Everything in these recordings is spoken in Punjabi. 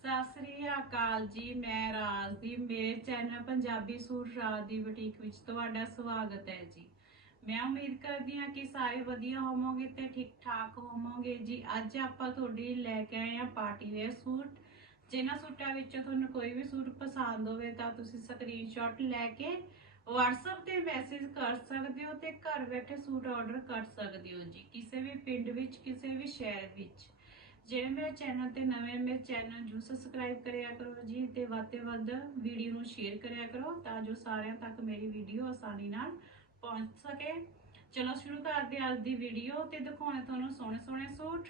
ਸਤਿ ਸ੍ਰੀ ਅਕਾਲ ਜੀ, ਮੈਂ ਰਾਜ ਮੇਰੇ ਚੈਨਲ ਪੰਜਾਬੀ ਸੂਟ ਰਾਜ ਦੀ ਬੁਟੀਕ ਵਿੱਚ ਤੁਹਾਡਾ ਸਵਾਗਤ ਹੈ ਜੀ। ਮੈਂ ਉਮੀਦ ਕਰਦੀ ਹਾਂ ਕਿ ਸਾਰੇ ਵਧੀਆ ਹੋਵੋਗੇ ਤੇ ਠੀਕ ਠਾਕ ਹੋਵੋਗੇ ਜੀ। ਅੱਜ ਆਪਾਂ ਤੁਹਾਡੇ ਲਈ ਲੈ ਕੇ ਆਏ ਹਾਂ ਪਾਰਟੀ ਵੇਅਰ ਸੂਟ। ਜਿਨ੍ਹਾਂ ਸੂਟਾਂ ਵਿੱਚੋਂ ਤੁਹਾਨੂੰ ਕੋਈ ਵੀ ਸੂਟ ਪਸੰਦ ਹੋਵੇ ਤਾਂ ਤੁਸੀਂ ਸਕਰੀਨਸ਼ਾਟ ਲੈ ਕੇ WhatsApp ਤੇ ਮੈਸੇਜ ਕਰ ਸਕਦੇ ਹੋ ਤੇ ਘਰ ਬੈਠੇ ਸੂਟ ਆਰਡਰ ਕਰ ਸਕਦੇ ਹੋ ਜੀ। ਕਿਸੇ ਵੀ ਪਿੰਡ ਵਿੱਚ, ਕਿਸੇ ਵੀ ਸ਼ਹਿਰ ਵਿੱਚ। ਜਿਹੜੇ ਮੇਰੇ ਚੈਨਲ ਤੇ ਨਵੇਂ ਮੇਰੇ ਚੈਨਲ ਨੂੰ ਸਬਸਕ੍ਰਾਈਬ ਕਰਿਆ ਕਰੋ ਜੀ ਤੇ ਵੱਧ ਤੋਂ ਵੱਧ ਵੀਡੀਓ ਨੂੰ ਸ਼ੇਅਰ ਕਰਿਆ ਕਰੋ ਤਾਂ ਜੋ ਸਾਰਿਆਂ ਤੱਕ ਮੇਰੀ ਵੀਡੀਓ ਆਸਾਨੀ ਨਾਲ ਪਹੁੰਚ ਸਕੇ। ਚਲੋ ਸ਼ੁਰੂ ਕਰਦੇ ਅੱਜ ਦੀ ਵੀਡੀਓ ਤੇ ਦਿਖਾਉਣੇ ਤੁਹਾਨੂੰ ਸੋਹਣੇ ਸੋਹਣੇ ਸੂਟ।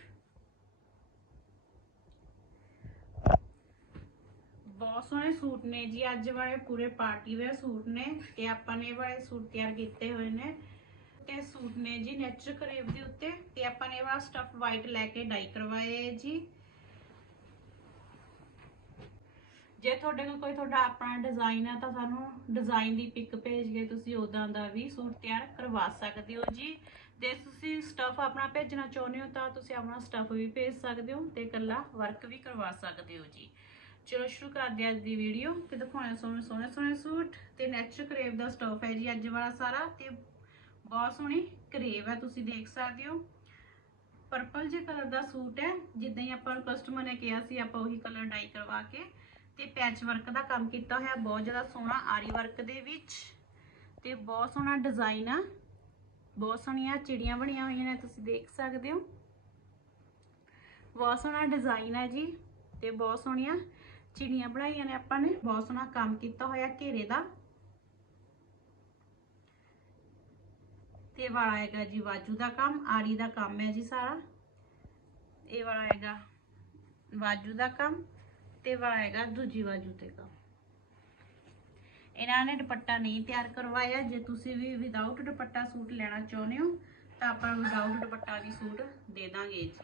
ਬਹੁਤ ਸੋਹਣੇ ਸੂਟ ਨੇ ਜੀ, ਅੱਜ ਵਾਲੇ ਪੂਰੇ ਪਾਰਟੀ ਵੇਅਰ ਸੂਟ ਨੇ ਤੇ ਆਪਾਂ ਨੇ ਵਾਲੇ ਸੂਟ ਤਿਆਰ ਕੀਤੇ ਹੋਏ ਨੇ। ਤੇ ਸੂਟ ਨੇ ਜੀ ਨੈਚੁਰਲ ਕਰੇਵ ਦੇ ਉੱਤੇ ਤੇ ਆਪਾਂ ਨੇ ਇਹ ਸਟਫ ਵਾਈਟ ਲੈ ਕੇ ਡਾਈ ਕਰਵਾਏ ਜੀ। ਜੇ ਤੁਹਾਡੇ ਕੋਲ ਕੋਈ ਤੁਹਾਡਾ ਆਪਣਾ ਡਿਜ਼ਾਈਨ ਹੈ ਤਾਂ ਸਾਨੂੰ ਡਿਜ਼ਾਈਨ ਦੀ ਪਿਕ ਭੇਜ ਕੇ ਤੁਸੀਂ ਉਦਾਂ ਦਾ ਵੀ ਸੂਟ ਤਿਆਰ ਕਰਵਾ ਸਕਦੇ ਹੋ ਜੀ। ਜੇ ਤੁਸੀਂ ਸਟਫ ਆਪਣਾ ਭੇਜਣਾ ਚਾਹੁੰਦੇ ਹੋ ਤਾਂ ਤੁਸੀਂ ਆਪਣਾ ਸਟਫ ਵੀ ਭੇਜ ਸਕਦੇ ਹੋ ਤੇ ਇਕੱਲਾ ਵਰਕ ਵੀ ਕਰਵਾ ਸਕਦੇ ਹੋ ਜੀ। ਚਲੋ ਸ਼ੁਰੂ ਕਰਦੇ ਹਾਂ ਅੱਜ ਦੀ ਵੀਡੀਓ ਤੇ ਦਿਖਾਉਣੇ ਸੋਹਣੇ ਸੋਹਣੇ ਸੋਹਣੇ ਸੂਟ ਤੇ ਨੈਚੁਰਲ ਕਰੇਵ ਦਾ ਸਟਫ ਹੈ ਜੀ ਅੱਜ ਵਾਲਾ ਸਾਰਾ ਤੇ ਬਹੁਤ ਸੋਹਣੀ ਕਰੇਵ ਹੈ, ਤੁਸੀਂ ਦੇਖ ਸਕਦੇ ਹੋ। ਪਰਪਲ ਜੇ ਕਲਰ ਦਾ ਸੂਟ ਹੈ, ਜਿੱਦਾਂ ਹੀ ਆਪਾਂ ਨੂੰ ਕਸਟਮਰ ਨੇ ਕਿਹਾ ਸੀ, ਆਪਾਂ ਉਹੀ ਕਲਰ ਡਾਈ ਕਰਵਾ ਕੇ ਤੇ ਪੈਚ ਵਰਕ ਦਾ ਕੰਮ ਕੀਤਾ ਹੋਇਆ, ਬਹੁਤ ਜ਼ਿਆਦਾ ਸੋਹਣਾ ਆਰੀ ਵਰਕ ਦੇ ਵਿੱਚ ਤੇ ਬਹੁਤ ਸੋਹਣਾ ਡਿਜ਼ਾਈਨ ਆ। ਬਹੁਤ ਸੋਹਣੀਆਂ ਚਿੜੀਆਂ ਬਣੀਆਂ ਹੋਈਆਂ ਨੇ, ਤੁਸੀਂ ਦੇਖ ਸਕਦੇ ਹੋ। ਬਹੁਤ ਸੋਹਣਾ ਡਿਜ਼ਾਈਨ ਹੈ ਜੀ ਤੇ ਬਹੁਤ ਸੋਹਣੀਆਂ ਚਿੜੀਆਂ ਬਣਾਈਆਂ ਨੇ ਆਪਾਂ ਨੇ, ਬਹੁਤ ਸੋਹਣਾ ਕੰਮ ਕੀਤਾ ਹੋਇਆ ਘੇਰੇ ਦਾ। ਤੇ ਵਾਲਾ ਹੈਗਾ ਜੀ ਬਾਜੂ ਦਾ ਕੰਮ ਆਰੀ ਦਾ ਕੰਮ ਹੈ ਜੀ ਸਾਰਾ। ਇਹ ਵਾਲਾ ਹੈਗਾ ਬਾਜੂ ਦਾ ਕੰਮ ਤੇ ਵਾਲਾ ਹੈਗਾ ਦੂਜੀ ਬਾਜੂ ਤੇ ਕੰਮ। ਇਹਨਾਂ ਨੇ ਦੁਪੱਟਾ ਨਹੀਂ ਤਿਆਰ ਕਰਵਾਇਆ। ਜੇ ਤੁਸੀਂ ਵੀ ਵਿਦਆਊਟ ਦੁਪੱਟਾ ਸੂਟ ਲੈਣਾ ਚਾਹੁੰਦੇ ਹੋ, ਤਾਂ ਆਪਾਂ ਵਿਦਆਊਟ ਦੁਪੱਟਾ ਵੀ ਸੂਟ ਦੇ ਦਾਂਗੇ ਜੀ।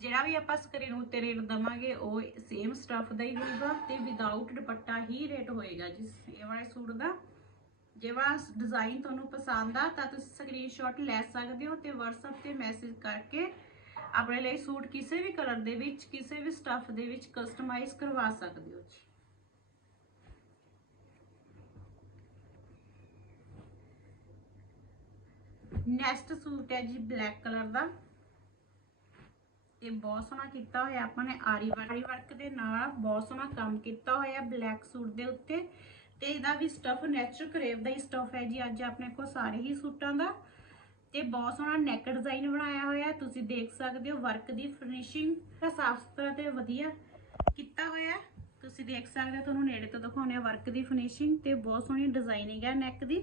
ਜਿਹੜਾ ਵੀ ਆਪਾਂ ਸਕਰੀਨ ਉੱਤੇ ਰੇਟ ਦਵਾਂਗੇ, ਉਹ ਸੇਮ ਸਟਫ ਦਾ ਹੀ ਹੋਊਗਾ ਤੇ ਵਿਦਆਊਟ ਦੁਪੱਟਾ ਹੀ ਰੇਟ ਹੋਏਗਾ ਜੀ। ਇਹ ਵਾਲੇ ਸੂਟ ਦਾ ਜੇ ਡਿਜ਼ਾਈਨ ਤੁਹਾਨੂੰ ਪਸੰਦ ਆ, ਤਾਂ ਤੁਸੀਂ ਸਕਰੀਨਸ਼ਾਟ ਲੈ ਸਕਦੇ ਹੋ ਤੇ WhatsApp ਤੇ ਮੈਸੇਜ ਕਰਕੇ ਆਪਣੇ ਲਈ ਸੂਟ ਕਿਸੇ ਵੀ ਕਲਰ ਦੇ ਵਿੱਚ, ਕਿਸੇ ਵੀ ਸਟਫ ਦੇ ਵਿੱਚ ਕਸਟਮਾਈਜ਼ ਕਰਵਾ ਸਕਦੇ ਹੋ ਜੀ। ਨੈਕਸਟ ਸੂਟ ਹੈ ਜੀ ਬਲੈਕ ਕਲਰ ਦਾ। ਇਹ ਬਹੁਤ ਸੋਹਣਾ ਕੀਤਾ ਹੋਇਆ ਆਪਾਂ ਨੇ, ਆਰੀ ਵਰਕ ਦੇ ਨਾਲ ਬਹੁਤ ਸੋਹਣਾ ਕੰਮ ਕੀਤਾ ਹੋਇਆ ਬਲੈਕ ਸੂਟ ਦੇ ਉੱਤੇ। ਤੇ ਇਹਦਾ ਵੀ ਸਟਫ ਨੈਚੁਰਲ ਕਰੇਵ ਦਾ ਹੀ ਸਟਫ ਹੈ ਜੀ। ਅੱਜ ਆਪਣੇ ਕੋਲ ਸਾਰੇ ਹੀ ਸੂਟਾਂ ਦਾ। ਤੇ ਬਹੁਤ ਸੋਹਣਾ ਨੈਕ ਡਿਜ਼ਾਈਨ ਬਣਾਇਆ ਹੋਇਆ। ਤੁਸੀਂ ਦੇਖ ਸਕਦੇ ਹੋ ਵਰਕ ਦੀ ਫਿਨਿਸ਼ਿੰਗ ਦਾ ਸਾਫ਼ ਸੁਥਰਾ ਤੇ ਵਧੀਆ ਕੀਤਾ ਹੋਇਆ ਤੁਸੀਂ ਦੇਖ ਸਕਦੇ ਹੋ, ਤੁਹਾਨੂੰ ਨੇੜੇ ਤੋਂ ਦਿਖਾਉਂਦੇ ਆ ਵਰਕ ਦੀ ਫਿਨਿਸ਼ਿੰਗ ਤੇ ਬਹੁਤ ਸੋਹਣੀ ਡਿਜ਼ਾਈਨਿੰਗ ਹੈ ਨੈਕ ਦੀ।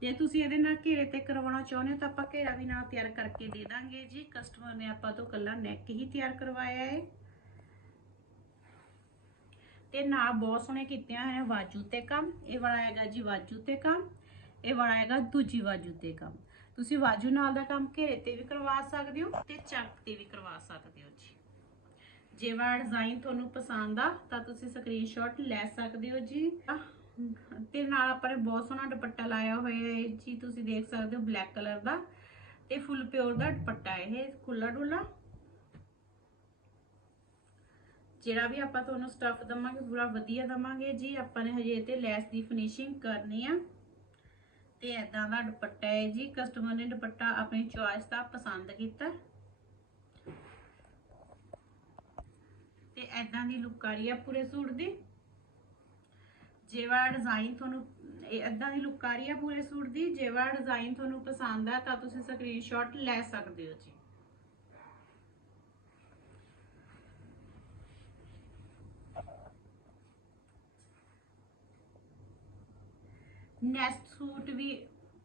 ਜੇ ਤੁਸੀਂ ਇਹਦੇ ਨਾਲ ਘੇਰੇ ਤੇ ਕਰਵਾਉਣਾ ਚਾਹੁੰਦੇ ਹੋ ਤਾਂ ਆਪਾਂ ਘੇਰਾ ਵੀ ਨਾਲ ਤਿਆਰ ਕਰਕੇ ਦੇ ਦਾਂਗੇ ਜੀ। ਕਸਟਮਰ ਨੇ ਆਪਾਂ ਤੋਂ ਕੱਲਾ ਨੈਕ ਹੀ ਤਿਆਰ ਕਰਵਾਇਆ ਹੈ। ਤੇ ਨਾਲ ਬਹੁਤ ਸੋਹਣੇ ਕੀਤੇ ਹੋਏ ਨੇ ਬਾਜੂ ਤੇ ਕੰਮ, ਇਹ ਵਾਲਾ ਹੈਗਾ ਜੀ ਬਾਜੂ ਤੇ ਕੰਮ, ਇਹ ਵਾਲਾ ਹੈਗਾ ਦੂਜੀ ਬਾਜੂ ਤੇ ਕੰਮ। ਤੁਸੀਂ ਬਾਜੂ ਨਾਲ ਦਾ ਕੰਮ ਘੇਰੇ ਤੇ ਵੀ ਕਰਵਾ ਸਕਦੇ ਹੋ ਤੇ ਚੱਕ ਤੇ ਵੀ ਕਰਵਾ ਸਕਦੇ ਹੋ ਜੀ। ਜੇ ਵਾਲਾ ਡਿਜ਼ਾਈਨ ਤੁਹਾਨੂੰ ਪਸੰਦ ਆ, ਤਾਂ ਤੁਸੀਂ ਸਕਰੀਨਸ਼ਾਟ ਲੈ ਸਕਦੇ ਹੋ ਜੀ। ਤੇ ਨਾਲ ਆਪਾਂ ਨੇ ਬਹੁਤ ਸੋਹਣਾ ਦੁਪੱਟਾ ਲਾਇਆ ਹੋਇਆ ਹੈ ਜੀ, ਤੁਸੀਂ ਦੇਖ ਸਕਦੇ ਹੋ ਬਲੈਕ ਕਲਰ ਦਾ ਤੇ ਫੁੱਲ ਪਿਓਰ ਦਾ ਦੁਪੱਟਾ ਇਹ ਖੁੱਲਾ ਡੁੱਲਾ ਜਿਹੜਾ ਵੀ ਆਪਾਂ ਤੁਹਾਨੂੰ ਸਟਫ ਦਵਾਂਗੇ, ਪੂਰਾ ਵਧੀਆ ਦਵਾਂਗੇ। ਜੀ, ਆਪਾਂ ਨੇ ਹਜੇ ਤੇ ਲੈਸ ਦੀ ਫਿਨਿਸ਼ਿੰਗ ਕਰਨੀ ਆ। ਤੇ ਐਦਾਂ ਦਾ ਦੁਪੱਟਾ ਹੈ ਜੀ। ਕਸਟਮਰ ਨੇ ਦੁਪੱਟਾ ਆਪਣੀ ਚੁਆਇਸ ਦਾ ਪਸੰਦ ਕੀਤਾ। ਤੇ ਐਦਾਂ ਦੀ ਲੁੱਕ ਆ ਰਹੀ ਆ ਪੂਰੇ ਸੂਟ ਦੀ। ਜੇ ਡਿਜ਼ਾਈਨ ਤੁਹਾਨੂੰ, ਇਹ ਐਦਾਂ ਦੀ ਲੁੱਕ ਆ ਰਹੀ ਆ ਪੂਰੇ ਸੂਟ ਦੀ। ਜੇ ਡਿਜ਼ਾਈਨ ਤੁਹਾਨੂੰ ਪਸੰਦ ਆ, ਤਾਂ ਤੁਸੀਂ ਸਕਰੀਨਸ਼ਾਟ ਲੈ ਸਕਦੇ ਹੋ ਜੀ। ਨੈਸਟ ਸੂਟ ਵੀ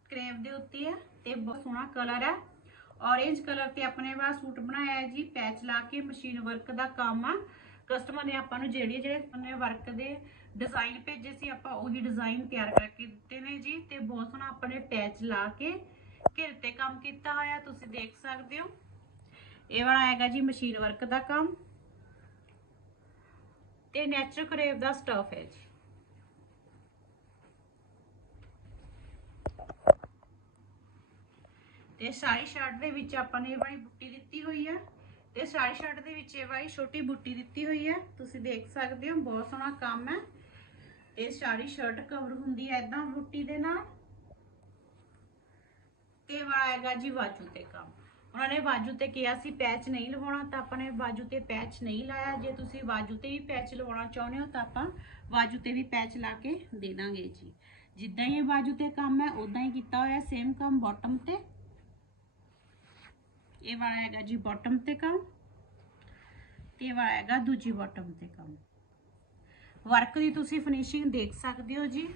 ਕਰੇਵ ਦੇ ਉੱਤੇ ਹੈ ਤੇ ਬਹੁਤ ਸੋਹਣਾ ਕਲਰ ਹੈ ਔਰੇਂਜ ਕਲਰ ਤੇ ਆਪਣੇ ਵਾਲਾ ਸੂਟ ਬਣਾਇਆ ਹੈ ਜੀ, ਪੈਚ ਲਾ ਕੇ ਮਸ਼ੀਨ ਵਰਕ ਦਾ ਕੰਮ ਆ। ਕਸਟਮਰ ਨੇ ਆਪਾਂ ਨੂੰ ਜਿਹੜੇ ਜਿਹੜੇ ਉਹਨੇ ਵਰਕ ਦੇ ਡਿਜ਼ਾਈਨ ਭੇਜੇ ਸੀ, ਆਪਾਂ ਉਹੀ ਡਿਜ਼ਾਈਨ ਤਿਆਰ ਕਰਕੇ ਦਿੱਤੇ ਨੇ ਜੀ ਤੇ ਬਹੁਤ ਸੋਹਣਾ ਆਪਣੇ ਪੈਚ ਲਾ ਕੇ ਘਿਰ ਤੇ ਕੰਮ ਕੀਤਾ ਹੋਇਆ, ਤੁਸੀਂ ਦੇਖ ਸਕਦੇ ਹੋ। ਇਹ ਵਾਲਾ ਹੈਗਾ ਜੀ ਮਸ਼ੀਨ ਵਰਕ ਦਾ ਕੰਮ। ਤੇ ਨੈਚੁਰਲ ਕਰੇਵ ਦਾ ਸਟਫ ਹੈ ਜੀ। ਤੇ ਸਾਰੀ ਸ਼ਰਟ ਦੇ ਵਿੱਚ ਆਪਾਂ ਨੇ ਇਹ ਵਾਲੀ ਬੁੱਟੀ ਦਿੱਤੀ ਹੋਈ ਹੈ ਤੇ ਸਾਰੀ ਸ਼ਰਟ ਦੇ ਵਿੱਚ ਇਹ ਵਾਲੀ ਛੋਟੀ ਬੁੱਟੀ ਦਿੱਤੀ ਹੋਈ ਹੈ ਤੁਸੀਂ ਦੇਖ ਸਕਦੇ ਹੋ, ਬਹੁਤ ਸੋਹਣਾ ਕੰਮ ਹੈ ਇਹ ਸਾੜੀ ਸ਼ਰਟ ਕਵਰ ਹੁੰਦੀ ਹੈ ਇਦਾਂ ਬੁੱਟੀ ਦੇ ਨਾਲ। ਤੇ ਵਾਲਾ ਜੀ ਬਾਜੂ ਤੇ ਕੰਮ। ਉਹਨਾਂ ਨੇ ਬਾਜੂ ਤੇ ਕਿਹਾ ਸੀ ਪੈਚ ਨਹੀਂ ਲਵਾਉਣਾ, ਤਾਂ ਆਪਾਂ ਨੇ ਬਾਜੂ ਤੇ ਪੈਚ ਨਹੀਂ ਲਾਇਆ। ਜੇ ਤੁਸੀਂ ਬਾਜੂ ਤੇ ਵੀ ਪੈਚ ਲਵਾਉਣਾ ਚਾਹੁੰਦੇ ਹੋ, ਤਾਂ ਆਪਾਂ ਬਾਜੂ ਤੇ ਵੀ ਪੈਚ ਲਾ ਕੇ ਦੇ ਦਾਂਗੇ ਜੀ। ਜਿੱਦਾਂ ਹੀ ਇਹ ਬਾਜੂ ਤੇ ਕੰਮ ਹੈ ਉਦਾਂ ਹੀ ਕੀਤਾ ਹੋਇਆ ਸੇਮ ਕੰਮ ਬਾਟਮ ਤੇ। ਇਹ ਵਾਲਾ ਹੈਗਾ ਜੀ ਬਾਟਮ ਤੇ ਕੰਮ ਇਹ ਵਾਲਾ ਹੈਗਾ ਦੂਜੀ ਬਾਟਮ ਤੇ ਕੰਮ। ਵਰਕ ਦੀ ਤੁਸੀਂ ਫਿਨਿਸ਼ਿੰਗ ਦੇਖ ਸਕਦੇ ਹੋ ਜੀ।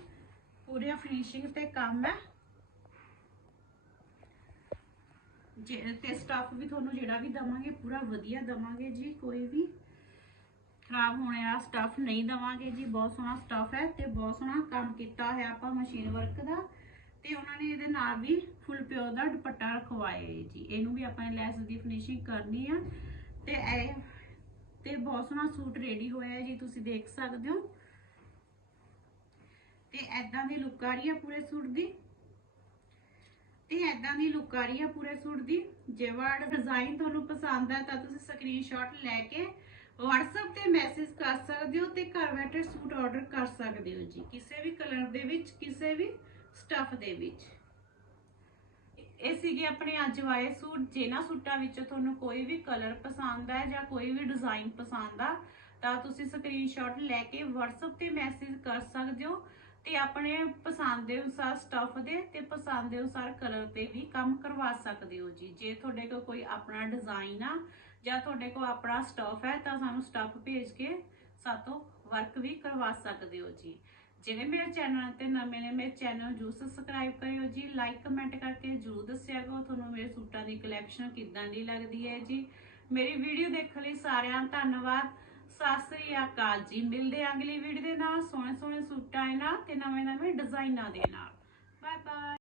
ਪੂਰੇ ਫਿਨਿਸ਼ਿੰਗ ਤੇ ਕੰਮ ਹੈ। ਜੇ ਤੇ ਸਟਾਫ ਵੀ ਤੁਹਾਨੂੰ ਜਿਹੜਾ ਵੀ ਦਵਾਂਗੇ, ਪੂਰਾ ਵਧੀਆ ਦਵਾਂਗੇ ਜੀ, ਕੋਈ ਵੀ ਖਰਾਬ ਹੋਣੇ ਵਾਲਾ ਸਟਾਫ ਨਹੀਂ ਦਵਾਂਗੇ ਜੀ। ਬਹੁਤ ਸੋਹਣਾ ਸਟਾਫ ਹੈ ਤੇ ਬਹੁਤ ਸੋਹਣਾ ਕੰਮ ਕੀਤਾ ਹੋਇਆ ਆਪਾਂ ਮਸ਼ੀਨ ਵਰਕ ਦਾ। ਤੇ ਉਹਨਾਂ ਨੇ ਇਹਦੇ ਨਾਲ ਵੀ ਫੁੱਲ ਪਿਓ ਦਾ ਦੁਪੱਟਾ ਰਖਵਾਇਆ ਜੀ। ਇਹਨੂੰ ਵੀ ਆਪਾਂ ਲੈਸ ਦੀ ਫਿਨਿਸ਼ਿੰਗ ਕਰਨੀ ਆ। ਤੇ ਇਹ, ਤੇ ਬਹੁਤ ਸੋਹਣਾ ਸੂਟ ਰੈਡੀ ਹੋਇਆ ਜੀ, ਤੁਸੀਂ ਦੇਖ ਸਕਦੇ ਹੋ। ਤੇ ਐਦਾਂ ਦੀ ਲੁੱਕ ਆ ਰਹੀ ਹੈ ਪੂਰੇ ਸੂਟ ਦੀ। ਤੇ ਐਦਾਂ ਦੀ ਲੁੱਕ ਆ ਰਹੀ ਹੈ ਪੂਰੇ ਸੂਟ ਦੀ। ਜੇ ਵਾਰ ਡਿਜ਼ਾਈਨ ਤੁਹਾਨੂੰ ਪਸੰਦ ਹੈ ਤਾਂ ਤੁਸੀਂ ਸਕਰੀਨਸ਼ਾਟ ਲੈ ਕੇ WhatsApp ਤੇ ਮੈਸੇਜ ਕਰ ਸਕਦੇ ਹੋ ਤੇ ਘਰ ਬੈਠੇ ਸੂਟ ਆਰਡਰ ਕਰ ਸਕਦੇ ਹੋ ਜੀ। ਕਿਸੇ ਵੀ ਕਲਰ ਦੇ ਵਿੱਚ, ਕਿਸੇ ਵੀ ਸਟਫ ਦੇ ਵਿੱਚ। ਇਹ ਸੀਗੇ ਆਪਣੇ ਅੱਜ ਵਾਲੇ ਸੂਟ, ਜਿਹਨਾਂ ਸੂਟਾਂ ਵਿੱਚੋਂ ਤੁਹਾਨੂੰ ਕੋਈ ਵੀ ਕਲਰ ਪਸੰਦ ਹੈ ਜਾਂ ਕੋਈ ਵੀ ਡਿਜ਼ਾਈਨ ਪਸੰਦ ਆ, ਤਾਂ ਤੁਸੀਂ ਸਕਰੀਨਸ਼ਾਟ ਲੈ ਕੇ WhatsApp ਤੇ ਮੈਸੇਜ ਕਰ ਸਕਦੇ ਹੋ ਤੇ ਆਪਣੇ ਪਸੰਦ ਦੇ ਅਨੁਸਾਰ ਸਟਫ ਦੇ ਤੇ ਪਸੰਦ ਦੇ ਅਨੁਸਾਰ ਕਲਰ ਤੇ ਵੀ ਕੰਮ ਕਰਵਾ ਸਕਦੇ ਹੋ ਜੀ। ਜੇ ਤੁਹਾਡੇ ਕੋਲ ਕੋਈ ਆਪਣਾ ਡਿਜ਼ਾਈਨ ਆ ਜਾਂ ਤੁਹਾਡੇ ਕੋਲ ਆਪਣਾ ਸਟਫ ਹੈ, ਤਾਂ ਸਾਨੂੰ ਸਟਫ ਭੇਜ ਕੇ ਸਾਤੋਂ ਵਰਕ ਵੀ ਕਰਵਾ ਸਕਦੇ ਹੋ ਜੀ। ਜਿਹੜੇ ਮੇਰੇ ਚੈਨਲ ਤੇ ਨਵੇਂ ਨੇ, ਮੇਰੇ ਚੈਨਲ ਨੂੰ ਜਰੂਰ ਸਬਸਕ੍ਰਾਈਬ ਕਰਿਓ ਜੀ। ਲਾਈਕ ਕਮੈਂਟ ਕਰਕੇ ਜਰੂਰ ਦੱਸਿਆ ਕਰੋ। ਤੁਹਾਨੂੰ ਮੇਰੇ ਸੂਟਾਂ ਦੀ ਕਲੈਕਸ਼ਨ ਕਿੱਦਾਂ ਦੀ ਲੱਗਦੀ ਹੈ ਜੀ। ਮੇਰੀ ਵੀਡੀਓ ਦੇਖਣ ਲਈ ਸਾਰਿਆਂ ਦਾ ਧੰਨਵਾਦ। ਸਤਿ ਸ੍ਰੀ ਅਕਾਲ ਜੀ। ਮਿਲਦੇ ਅਗਲੀ ਵੀਡੀਓ ਦੇ ਨਾਲ। ਸੋਹਣੇ ਸੋਹਣੇ ਸੂਟਾਂ ਦੇ ਨਾਲ ਤੇ ਨਵੇਂ ਨਵੇਂ ਡਿਜ਼ਾਈਨਾਂ ਦੇ ਨਾਲ। Bye bye